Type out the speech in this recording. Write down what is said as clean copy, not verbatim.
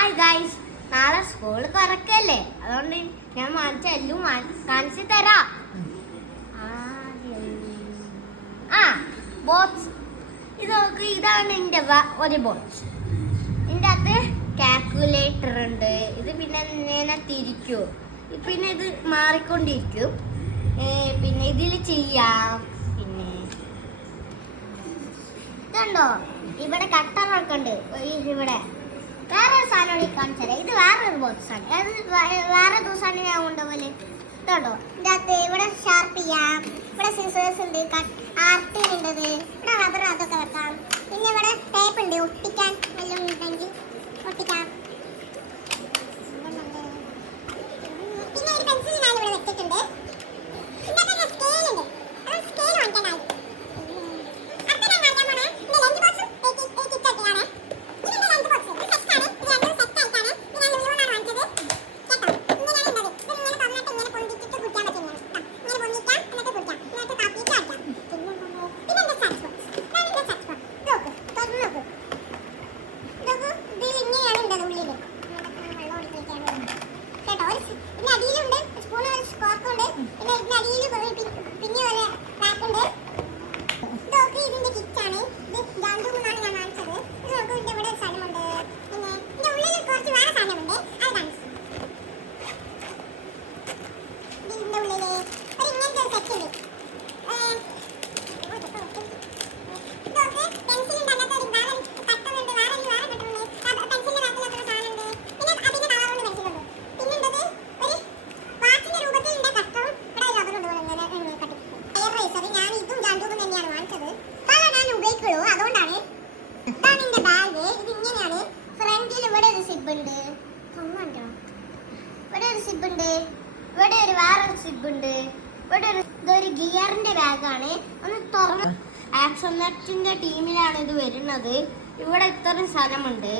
Hi guys, നാളെ school തുറക്കല്ലേ, അതുകൊണ്ട് ഞാൻ വാങ്ങിച്ച എല്ലാം കാണിച്ചു തരാം. ബോക്സ് ഇത് നോക്ക്, ഇതാണ് എൻ്റെ ഒരു ബോക്സ്. ഇതിൻ്റെ അകത്ത് കാൽക്കുലേറ്റർ ഉണ്ട്. ഇത് പിന്നെ ഇങ്ങനെ തിരിക്കും, പിന്നെ ഇത് മാറിക്കൊണ്ടിരിക്കും. പിന്നെ ഇതിൽ ചെയ്യാം. പിന്നെ ഇതുണ്ടോ, ഇവിടെ കട്ടറൊക്കെ ഉണ്ട്. ഇവിടെ വേറൊരു സാധനം കാണിച്ചാൽ ഇത് വേറൊരു ബോക്സാണ്. അത് വേറെ ദിവസമാണ് ഞാൻ കൊണ്ടുപോലെ. ഇതുണ്ടോ, ഇതിൻ്റെ അകത്ത് ഇവിടെ ഷാർപ്പ് ചെയ്യാം. ഇവിടെ സിസേഴ്സ് ഉണ്ട്, ആർട്ടിനുണ്ടത്, ഇവിടെ റബ്ബർ അതൊക്കെ വെക്കാം. പിന്നെ ഇവിടെ ടേപ്പ് ഉണ്ട്, ഒട്ടിക്കാൻ എല്ലാം ഉണ്ടെങ്കിൽ ഒട്ടിക്കാം. പിന്നെ ഒരു പെൻസിൽ ഞാൻ ഇവിടെ വെച്ചിട്ടുണ്ട്. ഇവിടെ ഒരു വേറൊരു സിബ് ഉണ്ട്. ഇവിടെ ഇതൊരു ഗിയറിന്റെ ബാഗാണ്. ഒന്ന് തുറന്ന് ആക്ഷൻ നെറ്റിന്റെ ടീമിലാണ് ഇത് വരുന്നത്. ഇവിടെ ഇത്രയും സ്ഥലമുണ്ട്.